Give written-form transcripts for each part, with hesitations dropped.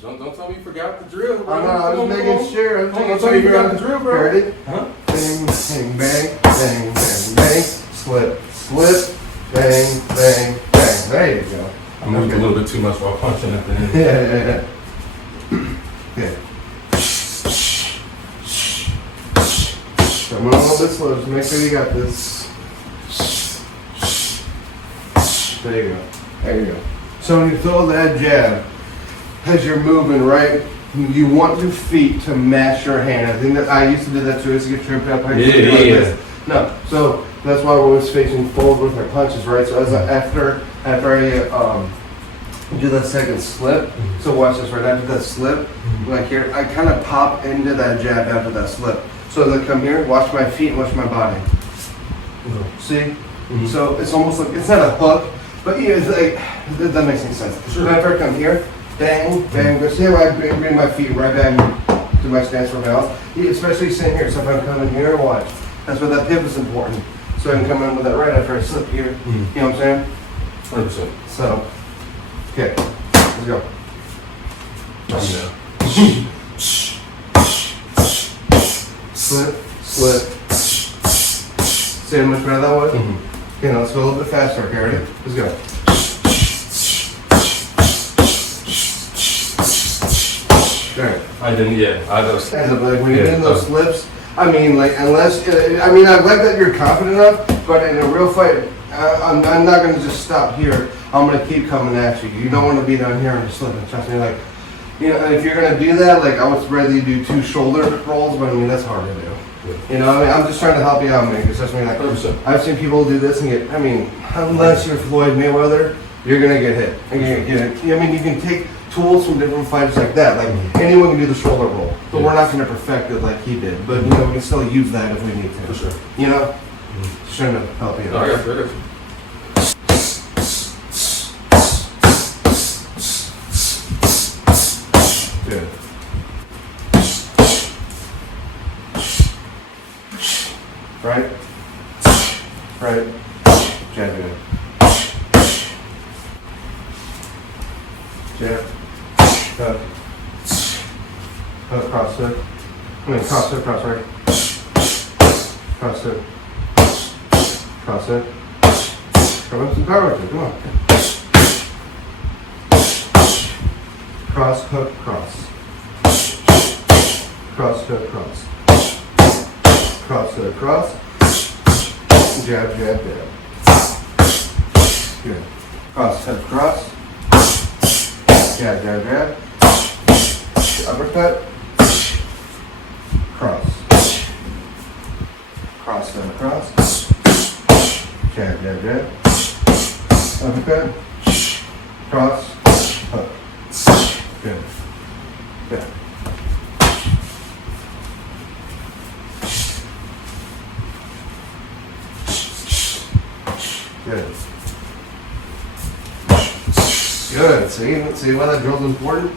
Don't tell me you forgot the drill, bro. I know, I was making sure. Don't tell me you forgot the drill, bro. Ready? Huh? Bang, bang, bang, bang, bang, bang. Slip, slip, bang, bang, bang. There you go. I moved a little bit too much while punching at the end. Yeah. Okay. So I'm going a little bit slow. Just make sure you got this. There you go. There you go. So when you throw that jab, as you're moving, right, you want your feet to match your hand. I think that I used to do that too. I used to get tripped up. I used to do like this. No, so that's why we're always facing forward with our punches, right? So after I do that second slip, so watch this, right after that slip, like here, I kind of pop into that jab after that slip. So then come here, watch my feet, watch my body. See? So it's almost like, it's not a hook, but yeah, it's like, that makes any sense. So after I come here, bang, bang, see how I bring my feet right back to my stance for balance? Especially sitting here, so if I'm coming here, watch. That's why that pivot is important. So I can come in with that right after I slip here. You know what I'm saying? 100%. So, okay, let's go. Slip, slip. See how much better that was? Okay, now let's go a little bit faster. Okay, ready? Let's go. Okay. I didn't, yeah. I was. And like when you're doing those slips, I mean, like, unless, I mean, I like that you're confident enough, but in a real fight, I'm not going to just stop here. I'm going to keep coming at you. You don't want to be down here and just slipping. Trust me, like, you know, if you're going to do that, like, I would rather you do 2 shoulder rolls, but I mean, that's hard to do. You know, I mean, I'm just trying to help you out, man, because trust me, like, 100%. I've seen people do this and get, I mean, unless you're Floyd Mayweather, you're going to get hit. And you're gonna get, I mean, you can take tools from different fighters like that. Like, anyone can do the shoulder roll, but we're not going to perfect it like he did. But, you know, we can still use that if we need to. For sure. You know? Just trying to help you out. I got you. Good. Right? Right. Jab in. Jab. Hook. Hook, cross hook. I mean, cross hook, cross right. Cross hook. Cross hook. Come up some power with it, come on. Cross, hook, cross. Cross, hook, cross. Cross, hook, cross. Jab, jab, jab. Good. Cross, hook, cross. Jab, jab, jab. Uppercut. Cross. Cross, hook, cross. Jab, jab, jab. Uppercut. Cross. Hook. Good. Good. Good. Good. See why that drill's important?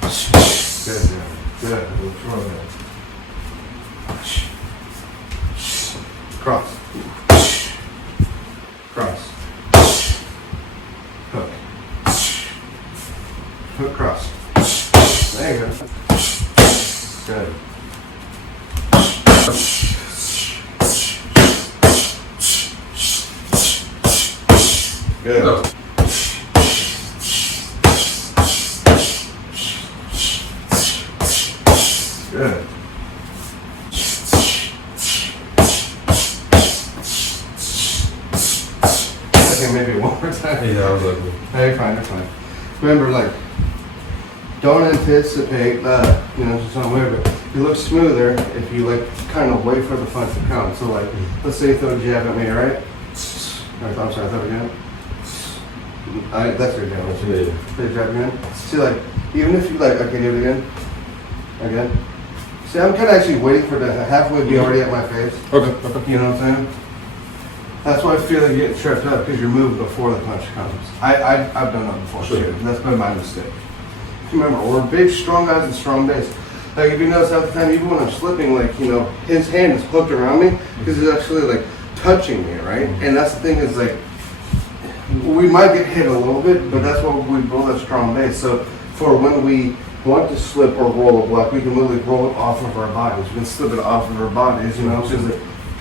Good, good. Good. We'll throw that. Cross. Cross. Hook. Hook cross. There you go. Good. Good. No. Good. Okay, maybe one more time. Yeah, I was like, Hey, fine, you're fine. Remember, like, don't anticipate that, you know, just on way, but you look smoother if you, like, kind of wait for the punch to come. So, like, let's say you throw a jab at me, right? I'm sorry, I thought again. That's your jab. That's your jab again. See, like, even if you, like, okay, do it again. Again. See, I'm kind of actually waiting for the halfway be already at my face. okay. You know what I'm saying? That's why I feel like you're getting tripped up, because you're moving before the punch comes. I've done that before, Sure. too. That's been my mistake. Remember, we're big, strong guys and strong base. Like, if you notice half the time, even when I'm slipping, like, you know, his hand is hooked around me, because he's actually, like, touching me, right? And that's the thing is, like, we might get hit a little bit, but that's what we build a strong base. So for when we want to slip or roll a block, we can literally roll it off of our bodies. We can slip it off of our bodies, you know, because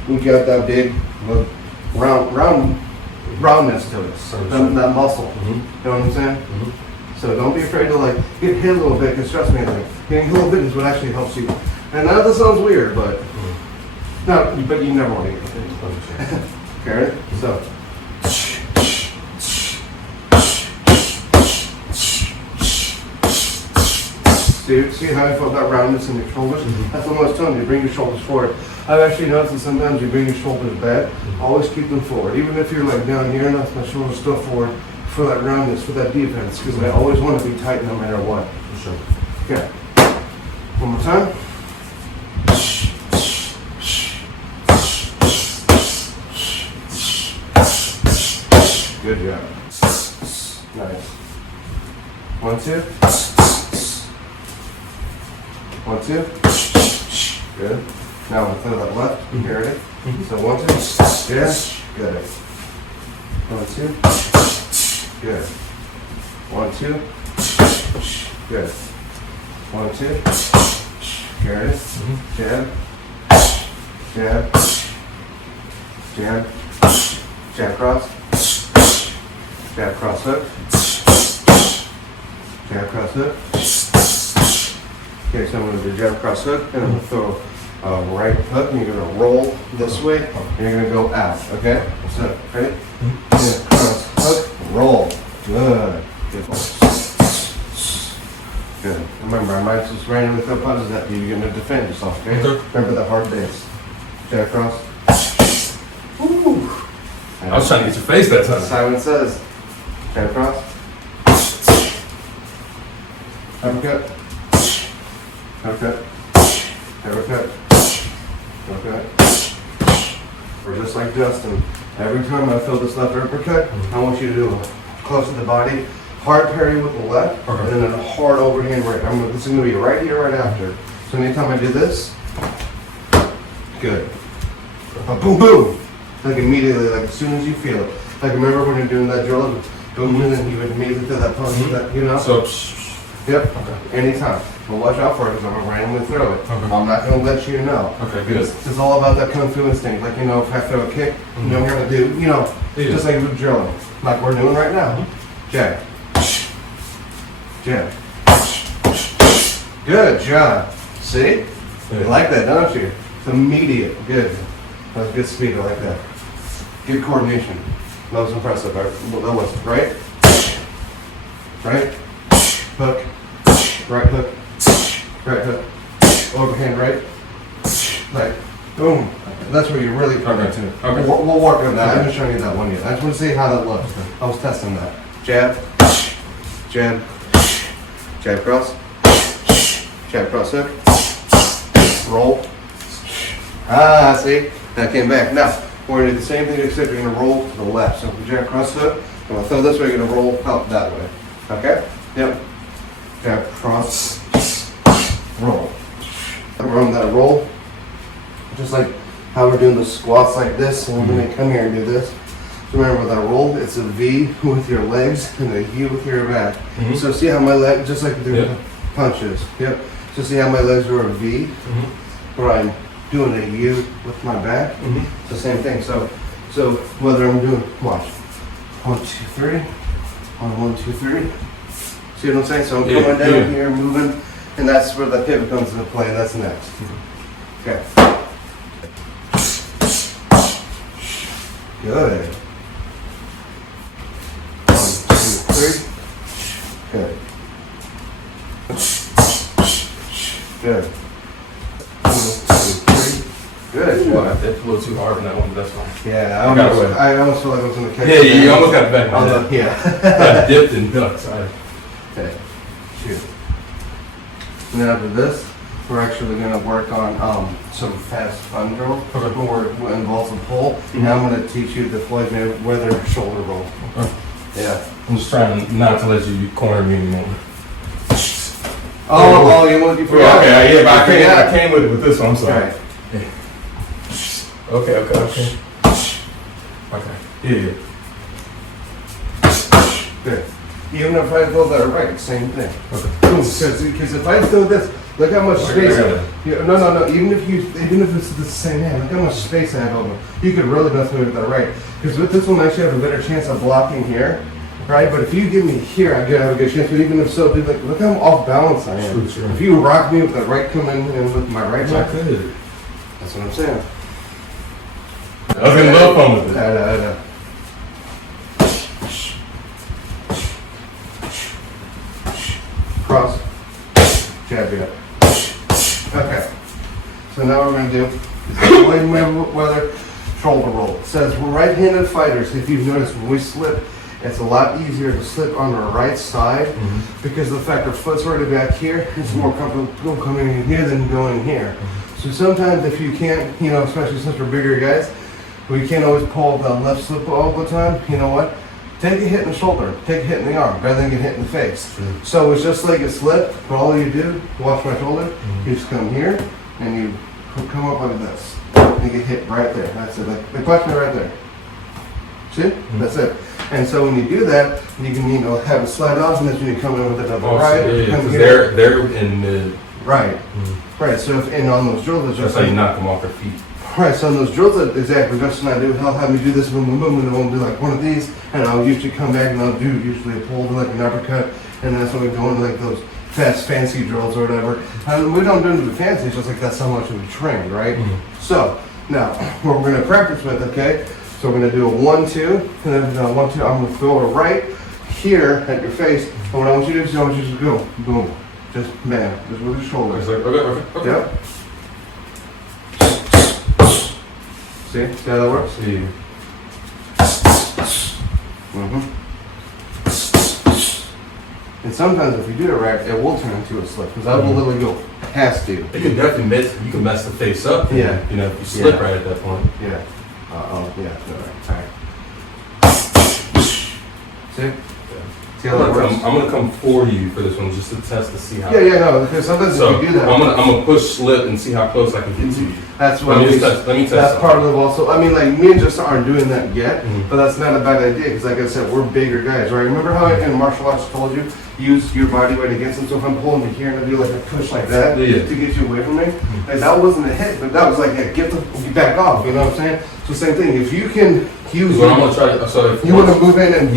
we got that big roundness to it, that muscle. You know what I'm saying? So don't be afraid to like get hit a little bit, because trust me, like getting a little bit is what actually helps you. And I know this sounds weird, but no, but you never want to get hit. Okay, ready? So. See how I felt that roundness in your shoulders? That's what I was telling you, bring your shoulders forward. I've actually noticed that sometimes you bring your shoulders back, always keep them forward. Even if you're like down here enough, my shoulders still forward for that roundness, for that defense, because I always want to be tight no matter what. For sure. Okay. One more time. Good job. Nice. 1, 2. 1, 2. Good. Now I'm going to throw that left. Here it is. So 1, 2. Yes. Good. 1, 2. Good. 1, 2. Good. 1, 2. Here it is. Jab. Jab. Jab. Jab cross. Jab cross hook. Jab cross hook. Okay, so I'm going to do jab cross hook, and I'm going to throw a right hook, and you're going to roll this way, and you're going to go out, okay? So, ready? Cross hook, roll. Good. Good. Good. Remember, I might just randomly throw punches at you. You're going to defend yourself, okay? Remember the hard base. Jab cross. Woo! I was trying to get your face that time. Simon says. Jab cross. Uppercut. Uppercut. Uppercut. Uppercut. Or just like Justin, every time I feel this left uppercut, I want you to do it close to the body, hard parry with the left, and then a hard overhand right. This is going to be right here, right after. So anytime I do this, good. Boom, boom. Like immediately, like as soon as you feel it. Like remember when you're doing that drill, boom, and then you would immediately feel that punch, that, you know? So, yep, anytime. But watch out for it because I'm going to randomly throw it. I'm not going to let you know. Okay, good. It's all about that kung fu instinct. Like, you know, if I throw a kick, you know what I'm going to do, you know, just like with drilling. Like we're doing right now. Jab. Jab. Good job. See? You like that, don't you? It's immediate. Good. That's good speed. I like that. Good coordination. That was impressive. Right? Well, that was right. Right. Hook. Right hook. Right hook. Overhand right. Like, boom. That's where you're really coming to. Okay. We'll work on that. I haven't shown you that one yet. I just want to see how that looks. I was testing that. Jab. Jab. Jab cross. Jab cross hook. Roll. Ah, see? That came back. Now, we're going to do the same thing except you're going to roll to the left. So jab cross hook. I'm going to throw this way, you're going to roll out that way. Okay? Yep. Jab cross. Roll. We're on that roll. Just like how we're doing the squats like this, and we're going to come here and do this. So remember with that roll, it's a V with your legs and a U with your back. So see how my leg, just like the punches. Yep. So see how my legs are a V, where I'm doing a U with my back. It's the same thing. So whether I'm doing, watch, 1, 2, 3, 1, 2, 3. See what I'm saying? So I'm coming down here, moving, and that's where the pivot comes into play. That's next. Okay. Good. 1, 2, 3. Good. Good. 1, 2, 3. Good. Ooh, I did a little too hard on that one, but that's fine. Yeah, I almost feel like I was going to catch Yeah, you almost got it back. Yeah. I dipped and ducked. Okay. Shoot. And then after this, we're actually going to work on some fast fun drill. Where it involves a pull. And I'm going to teach you the Floyd Mayweather shoulder roll. Yeah. I'm just trying not to let you corner me anymore. Oh, you forgot? Okay, yeah, but I came with it with this one, I'm sorry. Right. Yeah. Okay. Okay. Yeah. Good. Even if I throw that right, same thing. Okay. Boom. Because if I throw this, look how much space. No. Even if it's the same hand, look how much space I have open. You could really mess with that right. Because with this one, I actually have a better chance of blocking here, right? But if you give me here, I have a good chance. But even if so, dude, like, look how off balance I am. True. If you rock me with that right coming in with my right side, Good. that's what I'm saying. I was gonna love fun with it. I know. Cross. Jab it. Okay. So now what we're going to do is avoid weather shoulder roll. It says right-handed fighters, if you've noticed when we slip, it's a lot easier to slip on our right side because of the fact our foot's already back here. It's more comfortable coming in here than going here. So sometimes if you can't, especially since we're bigger guys, we can't always pull the left slip all the time. You know what? Take a hit in the shoulder, take a hit in the arm, rather than get hit in the face. So it's just like a slip, but all you do, watch my shoulder, you just come here, and you come up like this. And get hit right there. That's it. They punch me right there. See? That's it. And so when you do that, you can, have it slide off, and then you come in with it on the right. Because they're in mid. Right. Right. So and on those drills, it's That's just how like you knock them off their feet. Right, so in those drills, exactly, Justin and I do, he'll have me do this, boom, and I'll do like one of these, and I'll usually come back and I'll do usually a pull, like an uppercut, and that's when we go into like those fast, fancy drills or whatever. And we don't do them to be fancy, it's just like that's how much we train, right? So, now, what we're going to practice with, okay, so we're going to do a 1-2, and then 1-2, I'm going to throw it right here at your face, and what I want you to do is I want you to go, boom, just bam, just with your shoulders. Okay. Yep. See how that works? See. And sometimes if you do it right, it will turn into a slip, because I will literally go past you. You can definitely mess the face up. Yeah. If you slip right at that point. Yeah. Yeah. All right. See? See how that works? I'm gonna come for you for this one just to test to see how. Yeah, no, because sometimes So if you do that, I'm gonna push slip and see how close I can get to you. that's what Let me test. that's part of it also. I mean, like, me and Justin aren't doing that yet, but that's not a bad idea, because like I said, we're bigger guys, right? Remember how in martial arts I told you, use your body weight against them, so if I'm pulling you here and I do like a push like that to get you away from me, like, that wasn't a hit, but that was like, get back off, you know what I'm saying? So same thing, if you can use What I'm gonna try to, so if you want to move in and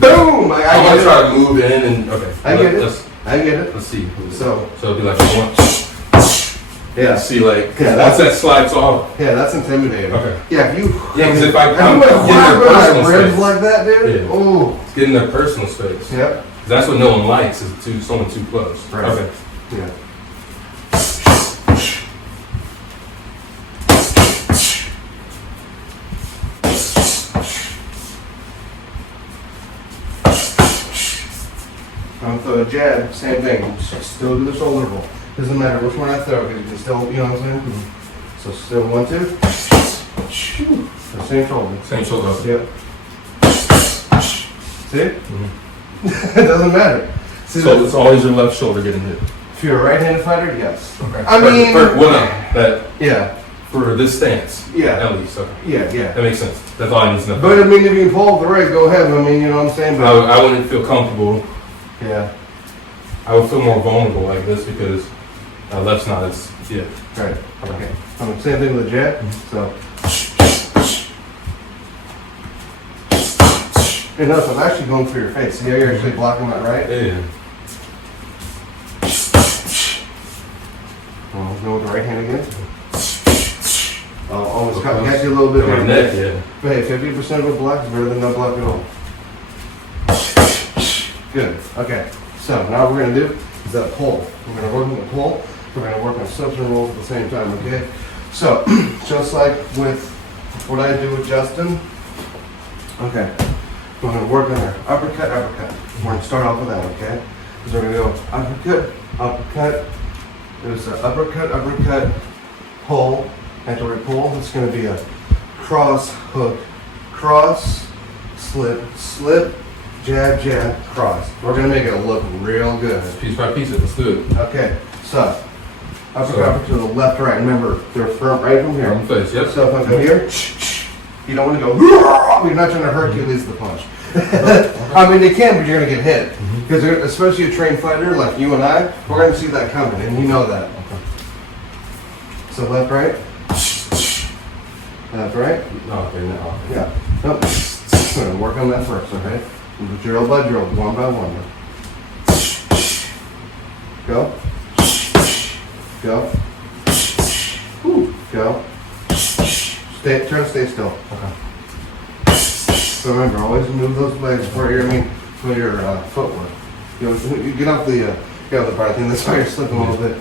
boom! Like, I'm gonna try to move in and, okay. I get it. Let's see. So it'll be like one. Yeah. See, like, Yeah, once that slides off. Yeah, that's intimidating. Okay. Yeah, if you. Yeah, because if I'm getting getting their personal ribs space. like that, dude. Yeah. Oh. It's getting their personal space. Yep. 'Cause that's what no one likes, is someone too close. Right. Okay. Yeah. I'm gonna throw a jab, same thing. Still do the shoulder roll. Doesn't matter which one I throw, because you can still, you know what I'm saying? So still 1-2. The same shoulder. Same shoulder. Okay. Yep. See? It doesn't matter. See, So it's always your left shoulder getting hit. if you're a right-handed fighter, yes. Okay. I mean, that yeah, for this stance. Yeah. At least. Okay. yeah. That makes sense. That's all I need to know. But I mean, if you can pull off the right, go ahead. I mean, you know what I'm saying? But I wouldn't feel comfortable. yeah, I would feel more vulnerable like this because left's not as right. Okay. Same thing with the jab. So. And notice I'm actually going for your face. See how you're actually blocking that right? Yeah. Well, go with the right hand again. I'll almost catch you a little bit My here. neck, yeah. But hey, 50% of a block is better than no block at all. Good. Okay. So now what we're going to do is that pull. We're going to work on the pull. We're going to work on slips and rolls at the same time, okay? So, just like with what I do with Justin, okay, we're going to work on our uppercut. We're going to start off with that, okay? Because we're going to go uppercut. There's an uppercut, pull. After we pull, it's going to be a cross, hook, cross, slip, jab, cross. We're going to make it look real good. Piece by piece, let's do it. Okay, so uppercut to the left, right. Remember, they're firm right from here. From the face, yep. So if I go here, you don't want to go, you're not trying to Hercules the punch. I mean, they can, but you're gonna get hit. Because especially a trained fighter like you and I, we're gonna see that coming, and you know that. Okay. So left, right. Left, right. Oh, okay, now. Yeah. Nope. We're gonna work on that first, okay? Drill by drill, one by one. Go. Go. Whew. Go. Stay. Try to stay still. Okay. So remember, always move those legs for your, for your footwork. You get off the part. I think that's why you're slipping a little bit.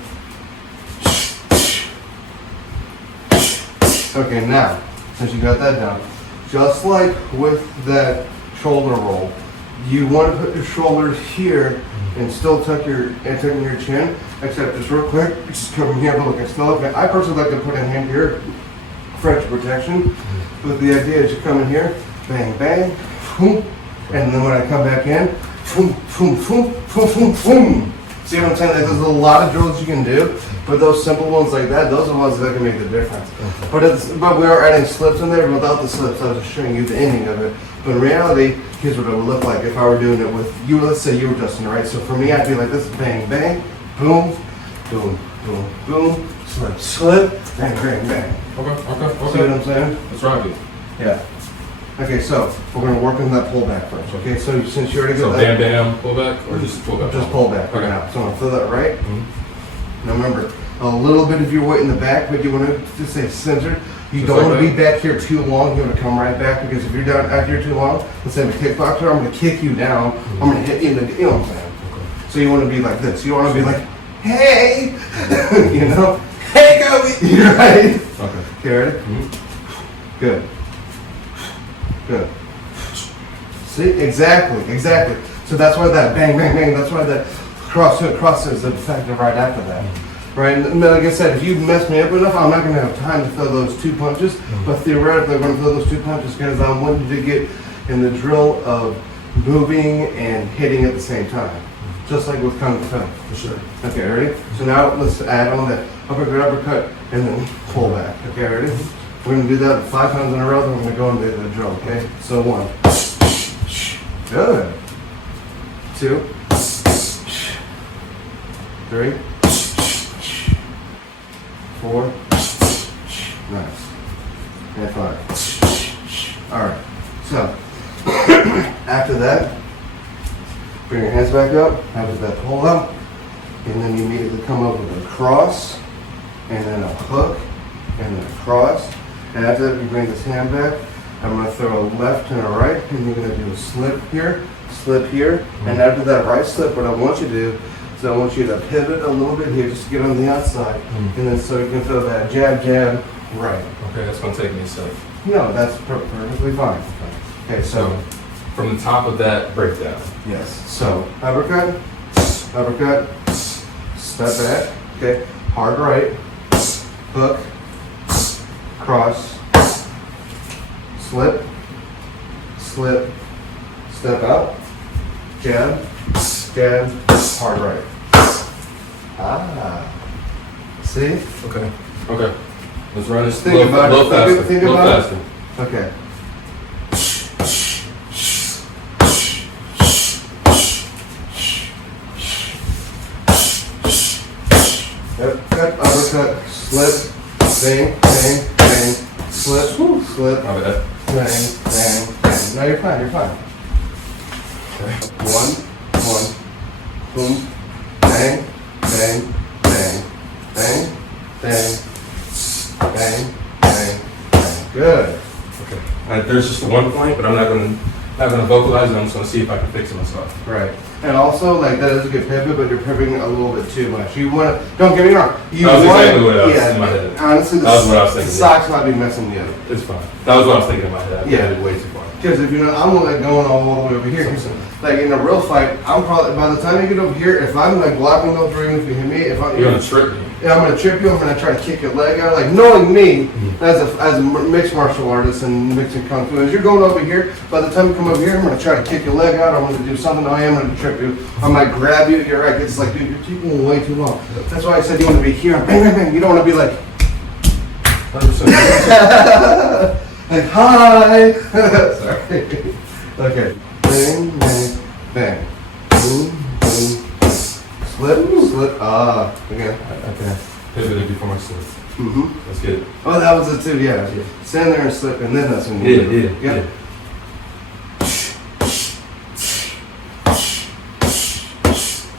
Okay, now, since you got that down, just like with that shoulder roll, you want to put your shoulders here and still tuck your chin, except just real quick, just come here, but look, I I personally like to put a hand here, French protection, but the idea is you come in here, bang, bang, boom, and then when I come back in, boom, boom, boom, boom, boom, boom. See what I'm saying? Like, there's a lot of drills you can do, but those simple ones like that, those are the ones that can make the difference. But we are adding slips in there. Without the slips, I was just showing you the ending of it. But in reality, here's what it would look like if I were doing it with you. Let's say you were Justin, right? So for me, I'd be like this: bang, bang, boom, boom, boom, boom, slip, slip, bang, bang, bang. Okay. See what I'm saying? That's right. Yeah. Okay, so we're gonna work on that pullback first. Okay, so since you already So got bam, that, bam, pull back, or just pull back? just pull back. Okay. Now, so I'm gonna throw that right. Mhm. Now remember, a little bit of your weight in the back, but you want to just stay centered. You Just don't like want to be that? back here too long. You want to come right back, because if you're down out here too long, let's say I'm a kickboxer, I'm going to kick you down. I'm going to hit you in the, you know what I'm saying? Okay. So you want to be like this. You want to be like, hey, you know, hey, Kobe. You're right. Okay. Okay, ready? Mhm. Good. Good. See, exactly. So that's why that bang, bang, bang. That's why that cross is effective right after that. Right, and like I said, if you mess me up enough, I'm not going to have time to throw those two punches. But theoretically, I'm going to throw those two punches because I want you to get in the drill of moving and hitting at the same time, just like with Kung Fu. For sure. Okay, ready? So now let's add on that uppercut, and then pull back. Okay, ready? We're going to do that 5 times in a row, then we're going to go into the drill, okay? So 1. Good. 2. 3. 4. Nice. And 5. All right. So after that, bring your hands back up. After that, pull up, and then you immediately come up with a cross, and then a hook, and then a cross. And after that, you bring this hand back. I'm going to throw a left and a right, and you're going to do a slip here, and after that right slip, what I want you to do is I want you to pivot a little bit here, just to get on the outside, and then so you can throw that jab, jab, right. Okay, that's going to take me a sec. No, that's perfectly fine. Okay, so From the top of that breakdown. yes, so uppercut, step back, okay, hard right, hook, cross, slip, step out, jab, hard right. Ah, see? Okay. Let's run this Think about it. little faster. Think little about it. faster. Okay. Uppercut, slip, bang, bang, bang, slip, slip, My bad. bang, bang, bang. No, you're fine. Okay. 1, boom, bang, bang, bang, bang, bang, bang, bang, bang. Good. Okay. There's just one point, but I'm not going to vocalize it. I'm just going to see if I can fix it myself. Right. And also, like, that is a good pivot, but you're pivoting a little bit too much. You want to, don't get me wrong. You That was want, exactly what I was in my head. Honestly, That was what I was the thinking. socks might be messing you up. It's fine. That was what I was thinking in my head. I Yeah. did it way too far. Because if you know, I'm like going all the way over here. 'Cause, like in a real fight, I'm probably by the time you get over here, if I'm like blocking those, or even if you hit me, if I'm, You're going to trip me. yeah, I'm gonna trip you. I'm gonna try to kick your leg out. Like knowing me as a mixed martial artist and mixing kung fu, as you're going over here, by the time you come over here, I'm gonna try to kick your leg out. I'm gonna do something. I am gonna trip you. I might grab you. You're right. It's like, dude, you're taking way too long. That's why I said you want to be here. Bang, bang, bang. You don't want to be like, 100%. like hi. Sorry. Okay. bang. Boom, boom. Slip, slip. Ah, again. I can pivot it before my slip. Mm-hmm. Let's get it. Oh, that was it too, yeah. Stand there and slip, and then that's when you do it. Yeah.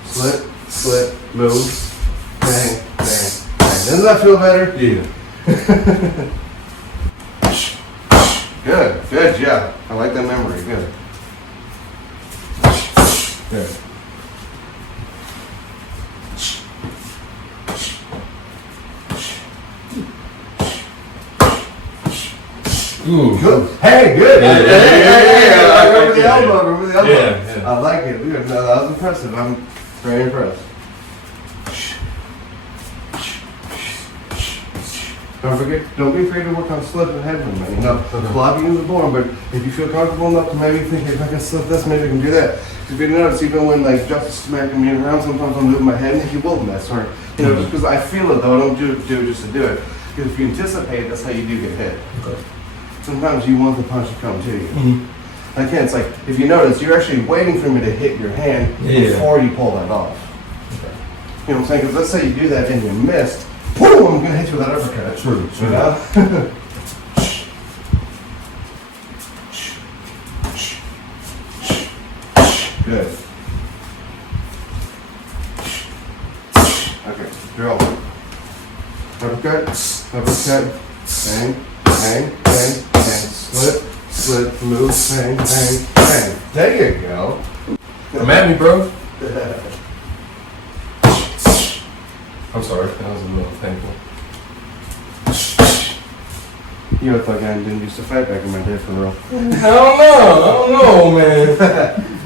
Slip, slip, move, bang, bang, bang. Doesn't that feel better? Yeah. Good job. I like that memory, good. Good. Ooh. Good. Hey, good. Yeah, Hey, I remember the yeah. elbow, remember the elbow. Yeah. I like it. Good. No, that was impressive. I'm very impressed. Don't be afraid to work on slip and head movement. You know, a lot of you are born, but if you feel comfortable enough to maybe think, if I can slip this, maybe I can do that. If you notice, even when like Justice is smacking me around, sometimes I'm moving my head and he will miss, or you know, just because I feel it though, I don't do it just to do it. Because if you anticipate, that's how you do get hit. Okay. Sometimes you want the punch to come to you. Mm-hmm. Again, it's like if you notice, you're actually waiting for me to hit your hand before you pull that off. Okay. You know what I'm saying? Because let's say you do that and you missed, boom! I'm gonna hit you with that uppercut. True. You know? Good. Okay, drill. Uppercut, uppercut, bang, bang, bang, bang, slip, slip, move, bang, bang, bang. There you go. Come at me, bro. I'm sorry. That was a little painful. You look like I didn't used to fight back in my day for real. I don't know, man.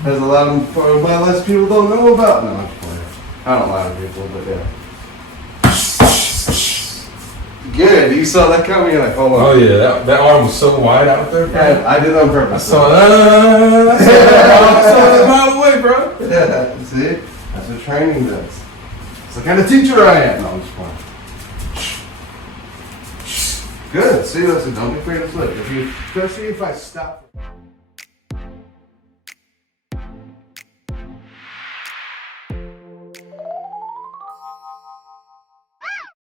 There's a lot of less people don't know about. No, I'm just playing. I don't lie to people, but yeah. Good. You saw that coming. You're like, hold on. Oh yeah, that arm was so wide out there, bro. Yeah, I did it on purpose. I saw it a mile away, bro. Yeah, see? That's what training does. It's the kind of teacher I am. No, I'm just playing. Good. See, listen, don't be afraid to slip. Especially if I stop.